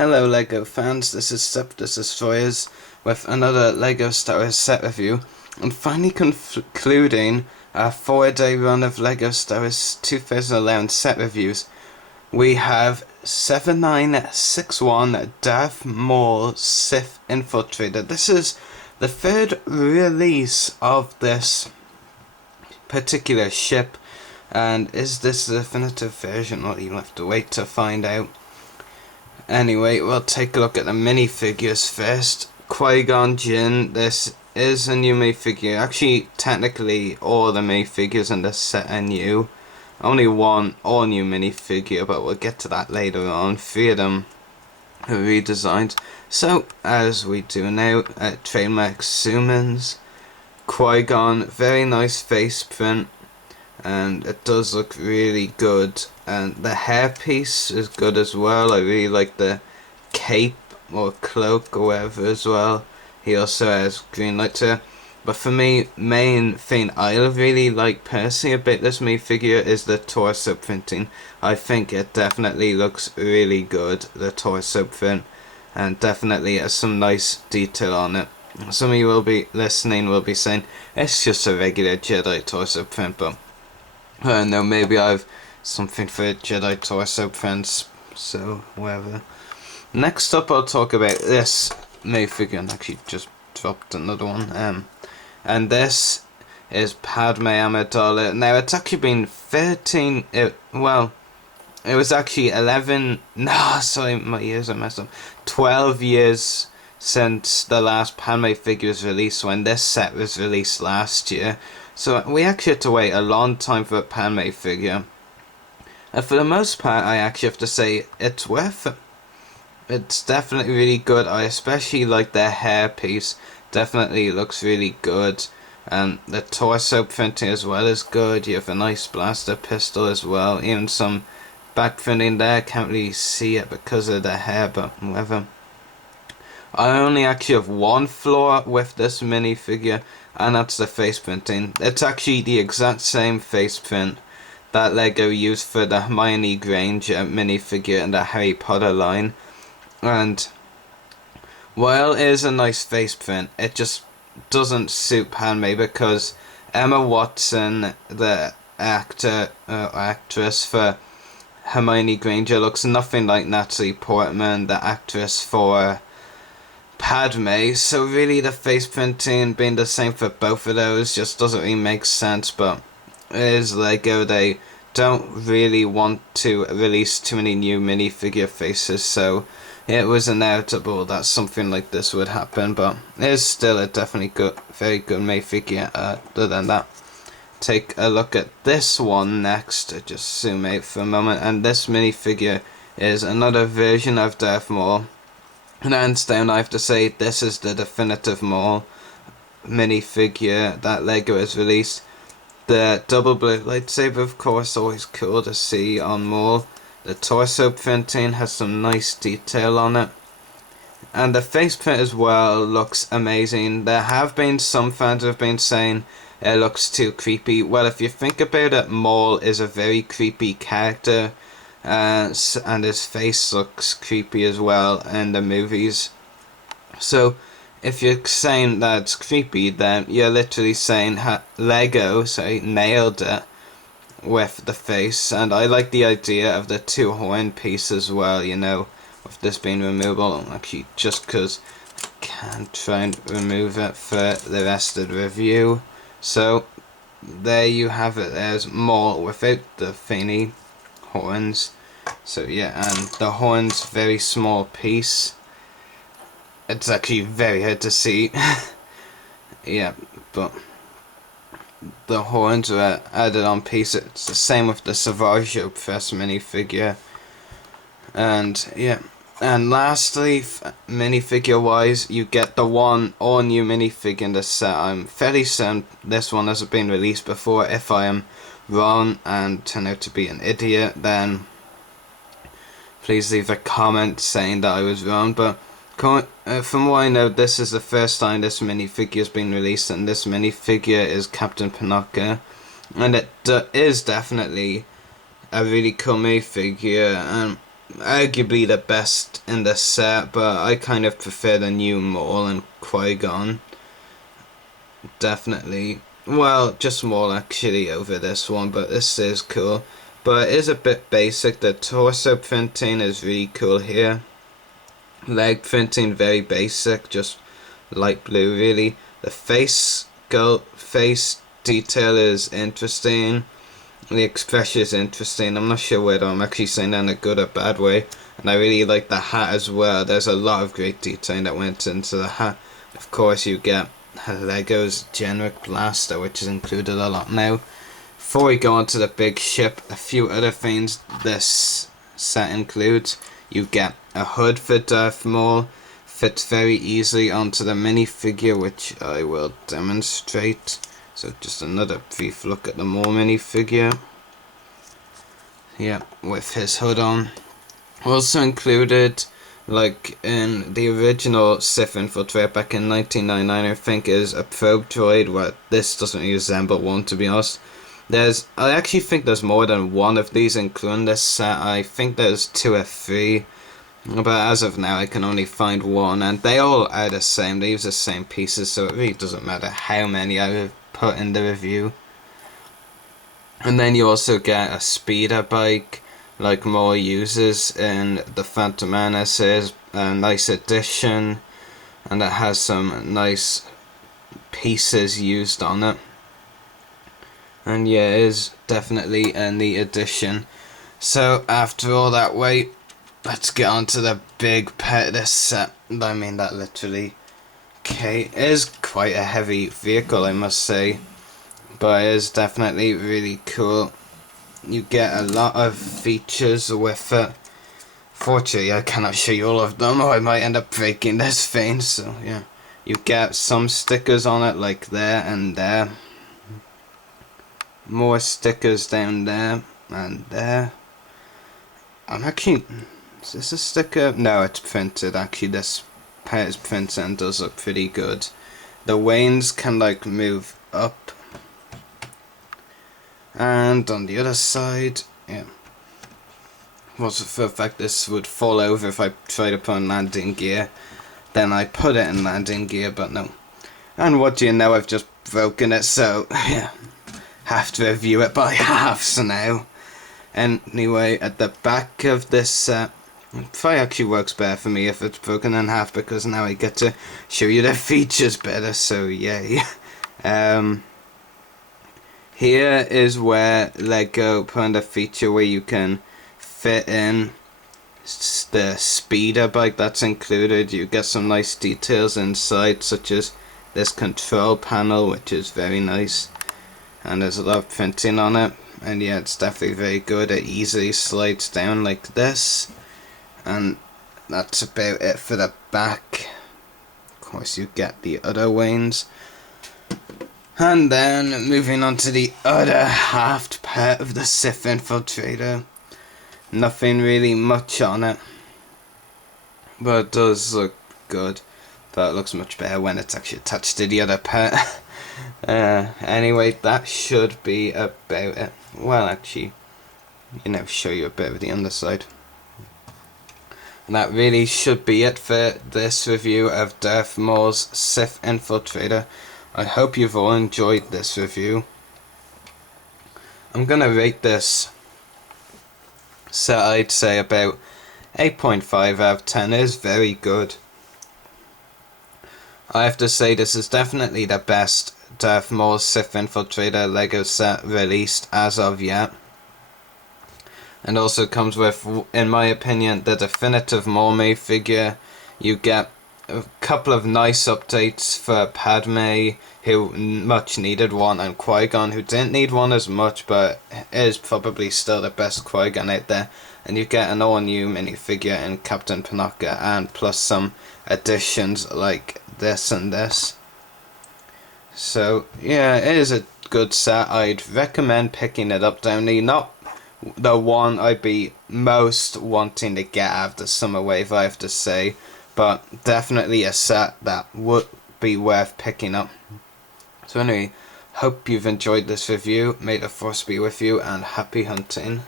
Hello LEGO fans, this is Sith the Destroyers with another LEGO Star Wars set review, and finally concluding our 4-day run of LEGO Star Wars 2011 set reviews. We have 7961 Darth Maul Sith Infiltrator. This is the third release of this particular ship, and is this the definitive version? Well, you'll have to wait to find out. Anyway, we'll take a look at the minifigures first. Qui-Gon Jinn, this is a new minifigure. Actually, technically, all the minifigures in this set are new. Only one all-new minifigure, but we'll get to that later on. 3 of them are redesigned. So, as we do now, trademark zoom-ins. Qui-Gon, very nice face print, and it does look really good, and the hairpiece is good as well. I really like the cape or cloak or whatever as well. He also has green lights here, but for me, main thing I really like personally about this minifigure is the torso printing. I think it definitely looks really good, the torso print, and definitely has some nice detail on it. Some of you will be listening will be saying it's just a regular Jedi torso print, but I don't know, maybe I've something for Jedi torso prints, so whatever. Next up, I'll talk about this minifigure, and actually just dropped another one. And this is Padme Amidala. Now, it's actually been 13. It was actually 11. No, sorry, my years are messed up. 12 years since the last Padme figure was released, when this set was released last year. So we actually had to wait a long time for a Padme figure. And for the most part, I actually have to say it's worth it. It's definitely really good. I especially like the hairpiece. Definitely looks really good. And the torso printing as well is good. You have a nice blaster pistol as well. Even some back printing there. Can't really see it because of the hair, but whatever. I only actually have one flaw with this minifigure, and that's the face printing. It's actually the exact same face print that LEGO used for the Hermione Granger minifigure in the Harry Potter line. And while it is a nice face print, it just doesn't suit Padme because Emma Watson, the actress for Hermione Granger, looks nothing like Natalie Portman, the actress for Padme, so really the face printing being the same for both of those just doesn't really make sense. But it is LEGO, they don't really want to release too many new minifigure faces, so it was inevitable that something like this would happen. But it is still a definitely good, very good minifigure. Other than that, take a look at this one next. Just zoom out for a moment, and this minifigure is another version of Darth Maul. And hands down, I have to say, this is the definitive Maul minifigure that LEGO has released. The double blue lightsaber, of course, always cool to see on Maul. The torso printing has some nice detail on it. And the face print as well looks amazing. There have been some fans who have been saying it looks too creepy. Well, if you think about it, Maul is a very creepy character. And his face looks creepy as well in the movies. So if you're saying that it's creepy, then you're literally saying LEGO nailed it with the face. And I like the idea of the 2 horn piece as well, you know, with this being removable. Actually, just because I can't try and remove it for the rest of the review. So there you have it. There's Maul without the thingy horns. So yeah, and the horns, very small piece. It's actually very hard to see. Yeah, but the horns are added on piece. It's the same with the Savage Press minifigure. And yeah, and lastly, minifigure wise, you get the one all new minifigure in the set. I'm fairly certain this one hasn't been released before. If I am wrong and turn out to be an idiot, then please leave a comment saying that I was wrong. But from what I know, this is the first time this minifigure has been released, and this minifigure is Captain Panaka, and it is definitely a really cool minifigure. arguably the best in the set, but I kind of prefer the new Maul and Qui-Gon. Definitely. Well, just Maul actually over this one, but this is cool. But it is a bit basic. The torso printing is really cool here. Leg printing very basic, just light blue really. The face detail is interesting. The expression is interesting. I'm not sure whether I'm actually saying that in a good or bad way. And I really like the hat as well. There's a lot of great detailing that went into the hat. Of course, you get Lego's generic blaster, which is included a lot now. Before we go on to the big ship, a few other things this set includes. You get a hood for Darth Maul. Fits very easily onto the minifigure, which I will demonstrate. So just another brief look at the Maul minifigure. Yeah, with his hood on. Also included, like in the original Sith Infiltrator back in 1999, I think, is a probe droid, where this doesn't really resemble one, to be honest. I actually think there's more than one of these including this set. I think there's 2 or 3. But as of now, I can only find one, and they all are the same. They use the same pieces, so it really doesn't matter how many I put in the review. And then you also get a speeder bike, like Maul uses in the Phantom Menace. Is a nice addition, and it has some nice pieces used on it. And yeah, it is definitely a neat addition. So after all that wait, let's get on to the big part of this set. I mean that literally. Okay, it is quite a heavy vehicle, I must say, but it is definitely really cool. You get a lot of features with it. Fortunately, I cannot show you all of them, or I might end up breaking this thing. So yeah, you get some stickers on it, like there and there. More stickers down there and there. Is this a sticker? No, it's printed. Actually, this part is printed and does look pretty good. The wains can like move up. And on the other side, yeah. Was for the fact this would fall over if I tried to put in landing gear. Then I put it in landing gear, but no. And what do you know, I've just broken it, so yeah. Have to review it by halves now. Anyway, at the back of this set, it probably actually works better for me if it's broken in half, because now I get to show you the features better, so yay. Here is where Lego put in the feature where you can fit in the speeder bike that's included. You get some nice details inside, such as this control panel, which is very nice. And there's a lot of printing on it, and yeah, it's definitely very good. It easily slides down like this, and that's about it for the back. Of course, you get the other wains, and then moving on to the other half part of the Sith Infiltrator. Nothing really much on it, but it does look good. But it looks much better when it's actually attached to the other part. Anyway, that should be about it. Well, actually, show you a bit of the underside. And that really should be it for this review of Darth Maul's Sith Infiltrator. I hope you've all enjoyed this review. I'm gonna rate this set, I'd say about 8.5 out of 10. It is very good. I have to say this is definitely the best Darth Maul Sith Infiltrator Lego set released as of yet. And also comes with, in my opinion, the definitive Maul figure. You get a couple of nice updates for Padme, who much needed one, and Qui-Gon, who didn't need one as much, but is probably still the best Qui-Gon out there. And you get an all-new minifigure in Captain Panaka, and plus some additions like this and this. So yeah, it is a good set. I'd recommend picking it up, Downey. Not the one I'd be most wanting to get out of the summer wave, I have to say, but definitely a set that would be worth picking up. So anyway, hope you've enjoyed this review. May the Force be with you, and happy hunting.